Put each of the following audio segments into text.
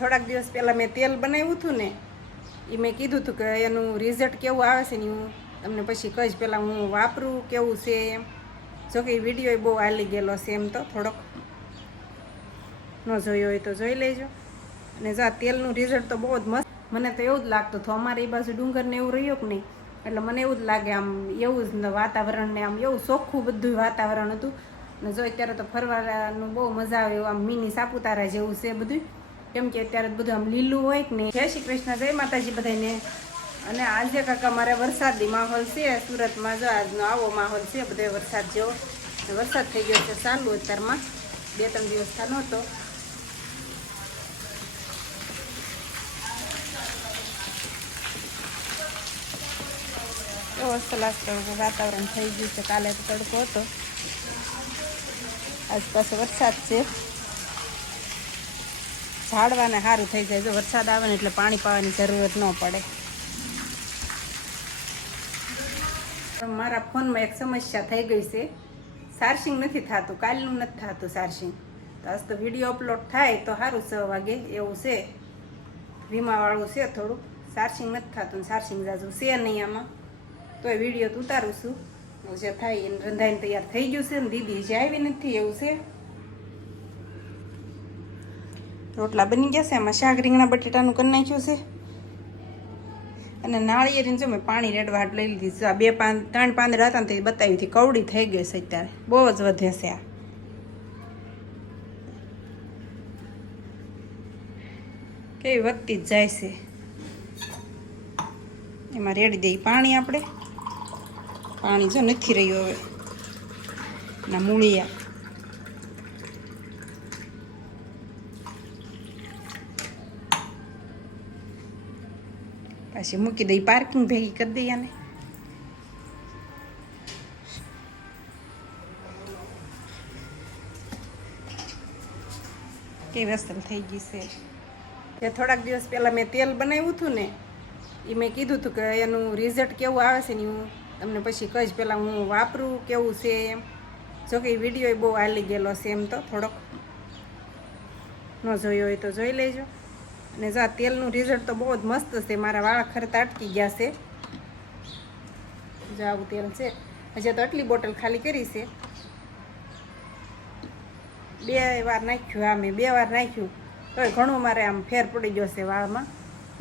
થોડાક દિવસ પહેલાં મેં તેલ બનાવ્યું હતું ને એ મેં કીધું હતું કે એનું રિઝલ્ટ કેવું આવે છે ને હું તમને પછી કહીશ. પહેલાં હું વાપરું કેવું છે એમ. જોકે એ વિડીયો બહુ હાલી ગયેલો છે એમ તો થોડોક, ન જોયો હોય તો જોઈ લેજો. અને જો આ તેલનું રિઝલ્ટ તો બહુ જ મસ્ત. મને તો એવું જ લાગતું હતું અમારે એ બાજુ ડુંગરને એવું રહ્યું કે નહીં, એટલે મને એવું જ લાગે આમ એવું જ વાતાવરણ ને આમ એવું ચોખ્ખું બધું વાતાવરણ હતું. અને જો અત્યારે તો ફરવાનું બહુ મજા આવે એવું આમ મિની સાપુતારા જેવું છે બધું, કેમ કે અત્યારે બધું આમ લીલું હોય કે નહીં. જય શ્રી કૃષ્ણ, જય માતાજી બધાને. અને આજે કાકા મારે વરસાદી માહોલ છે સુરતમાં. જો આજનો આવો માહોલ છે બધે વરસાદ જેવો. વરસાદ થઈ ગયો છે ચાલુ અત્યારમાં, 2-3 દિવસ થા નહોતો. એવો સરસ વાતાવરણ થઈ ગયું છે. કાલે તો તડકો હતો, આજ પાછો વરસાદ છે. ઝાડવાને સારું થઈ જાય જો વરસાદ આવે ને એટલે પાણી પાવાની જરૂરત ન પડે. મારા ફોનમાં એક સમસ્યા થઈ ગઈ છે, ચાર્જિંગ નથી થતું. કાલનું નથી થતું ચાર્જિંગ. તો આજ તો વિડીયો અપલોડ થાય તો સારું 6 વાગે એવું છે. વીમાવાળું છે થોડું, ચાર્જિંગ નથી થતું. ચાર્જિંગ જાજુ છે નહીં આમાં, તોય વિડીયો તો ઉતારું છું. જે થાય એને રંધાઈને તૈયાર થઈ ગયું છે ને દીદી જે આવી નથી એવું છે. રોટલા બની ગયા છે. એમાં શાક રીંગણા બટેટાનું કરી નાખ્યું છે. અને નાળિયેરીને જો મેં પાણી રેડવા હાટ લઈ લીધી. આ 3 પાંદડા હતા ને તે બતાવી હતી, કવડી થઈ ગઈ છે અત્યારે, બહુ જ વધે છે આ. કેવી વધતી જ જાય છે. એમાં રેડી દઈએ પાણી આપણે. પાણી જો નથી રહ્યું હવે. ના મૂળિયા પાછી મૂકી દઈ, પાર્કિંગ ભેગી કરી દઈએ આને. કેવી અસલ થઈ ગઈ છે. એ થોડાક દિવસ પહેલાં મેં તેલ બનાવ્યું હતું ને એ મેં કીધું હતું કે એનું રિઝલ્ટ કેવું આવે છે ને હું તમને પછી કહીશ. પહેલાં હું વાપરું કેવું છે એમ. જોકે એ વિડીયો બહુ હાલી ગયેલો છે એમ તો થોડોક, ન જોયો હોય તો જોઈ લેજો. અને જો આ તેલનું રિઝલ્ટ તો બહુ જ મસ્ત છે. મારા વાળ ખરતા અટકી ગયા છે. જો આવું તેલ છે. હજી તો આટલી બોટલ ખાલી કરી છે. 2 વાર નાખ્યું. આ મેં 2 વાર નાખ્યું તોય ઘણું મારે આમ ફેર પડી ગયો છે વાળમાં.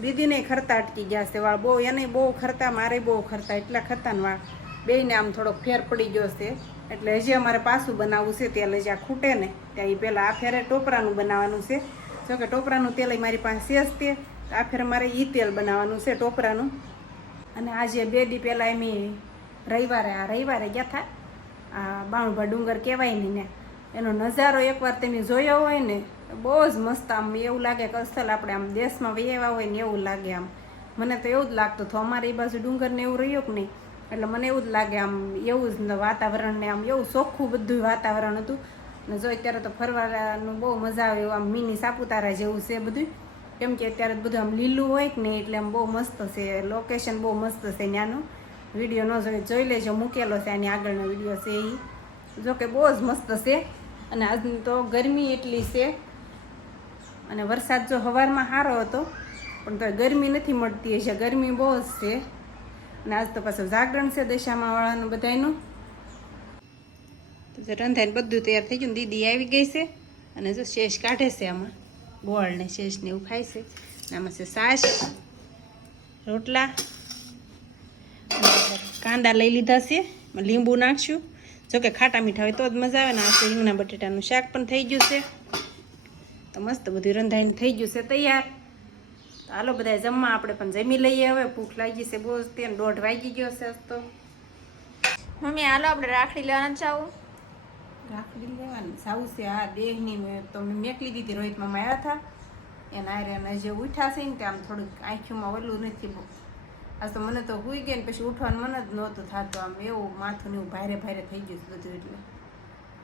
દીદીને ખરતા અટકી ગયા છે વાળ બહુ, એને બહુ ખરતા, મારે બહુ ખરતા, એટલા ખરતા ને વાળ બેયને આમ થોડોક ફેર પડી ગયો છે. એટલે હજી અમારે પાછું બનાવવું છે તેલ. હજી આ ખૂટે ને ત્યાં એ પહેલાં આ ફેરે ટોપરાનું બનાવવાનું છે. જોકે ટોપરાનું તેલ મારી પાસે છે જ તે, આ ફેર મારે એ તેલ બનાવવાનું છે ટોપરાનું. અને આજે 2 દી પહેલાં એમ રવિવારે ગયા હતા આ બાણુભા ડુંગર કહેવાય નહીં ને, એનો નજારો એકવાર તમે જોયો હોય ને બહુ જ મસ્ત. આમ એવું લાગે કે અસલ આપણે આમ દેશમાં વહેવા હોય ને એવું લાગે. આમ મને તો એવું જ લાગતું હતું. અમારે એ બાજુ ડુંગરને એવું રહ્યું કે નહીં, એટલે મને એવું જ લાગે આમ એવું જ વાતાવરણ ને આમ એવું ચોખ્ખું બધું વાતાવરણ હતું. ને જો અત્યારે તો ફરવાનું બહુ મજા આવે એવું આમ મિની સાપુતારા જેવું છે બધું, કેમ કે અત્યારે બધું આમ લીલું હોય કે નહીં, એટલે આમ બહુ મસ્ત છે. લોકેશન બહુ મસ્ત છે ત્યાંનું. વિડીયો ન જોઈ લેજો, મૂકેલો છે આની આગળનો વિડીયો છે એ. જોકે બહુ જ મસ્ત છે. અને આજ તો ગરમી એટલી છે. અને વરસાદ જો સવારમાં સારો હતો પણ તો ગરમી નથી મળતી હશે, ગરમી બહુ જ છે. અને આજ તો પાછું જાગરણ છે દશામાં વાળાનું બધાયનું. તો રંધાઈને બધું તૈયાર થઈ ગયું. દીદી આવી ગઈ છે અને જો શેષ કાઢે છે આમાં, ગોળ ને શેષ ને એવું ખાય છે. અને આમાં છે છાશ, રોટલા, કાંદા લઈ લીધા છે, લીંબુ નાખશું. જોકે ખાટા મીઠા હોય તો જ મજા આવે ને. આ રીંગણા બટેટાનું શાક પણ થઈ ગયું છે. તો મસ્ત બધું રંધાઈને થઈ ગયું છે તૈયાર. તો હાલો બધા જમવા, આપણે પણ જમી લઈએ હવે. ભૂખ લાગી છે બહુ જ, 1:30 વાગી ગયો છે તો. મમ્મી હાલો આપણે રાખડી લેવાના જાવું. રાખડી લેવાની સાવું છે. આ દેહની તો મેં મેકલી દીધી. રોહિત મામા આવ્યા હતા એના આરે જે ઉઠ્યા છે ને તે આમ થોડુંક આંખીમાં ઓલું નથી બહુ. આજ તો મને તો હુઈ ગઈ ને પછી ઉઠવાનું મન જ નહોતું થતું. આમ એવું માથું ને એવું ભારે ભારે થઈ ગયું બધું. એટલે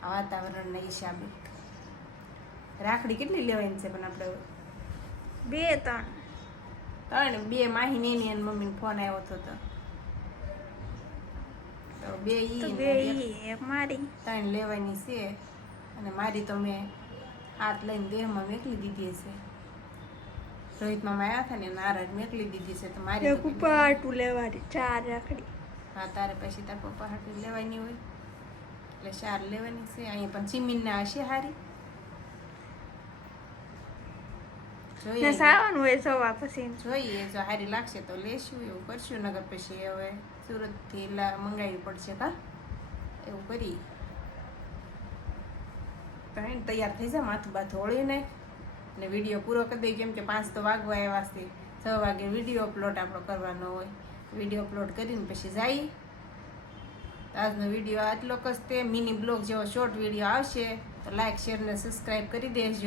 આ વાતાવરણના હિસાબે રાખડી કેટલી લેવાની છે પણ આપણે 2 માહીને એની મમ્મીને ફોન આવ્યો હતો તો 2 મારી 3 લેવાની છે. અને મારી તો મેં હાથ લઈને દેહમાં મેકલી દીધી છે. રોહિત મામા આવ્યા હતા ને નારાજ મેકલી દીધી છે તો મારી એક ઉપર આટું લેવાની 4 રાખડી. હા તારે પછી તાર પપ્પા હાટું લેવાની હોય એટલે 4 લેવાની છે. અહીંયા પણ ચીમીના હશે હારી ને જોઈએ સાવાનું હોય સવા પછી. જોઈએ જો હારી લાગશે તો લેશું એવું કરશું નગર પછી હવે સુરતથી મંગાવવી પડશે કા એવું કરી તો તૈયાર થઈ જાય માથું બાથું ઓળીને ને વિડીયો પૂરો કરી દઈએ કેમ કે 5 તો વાગવા આવ્યા છે 6 વાગે વિડીયો અપલોડ આપણો કરવાનો હોય વિડીયો અપલોડ કરીને પછી જઈએ. આજનો વિડીયો આટલો જ તે મિની બ્લોગ જેવો શોર્ટ વિડીયો આવશે તો લાઈક શેર ને સબસ્ક્રાઈબ કરી દેજો.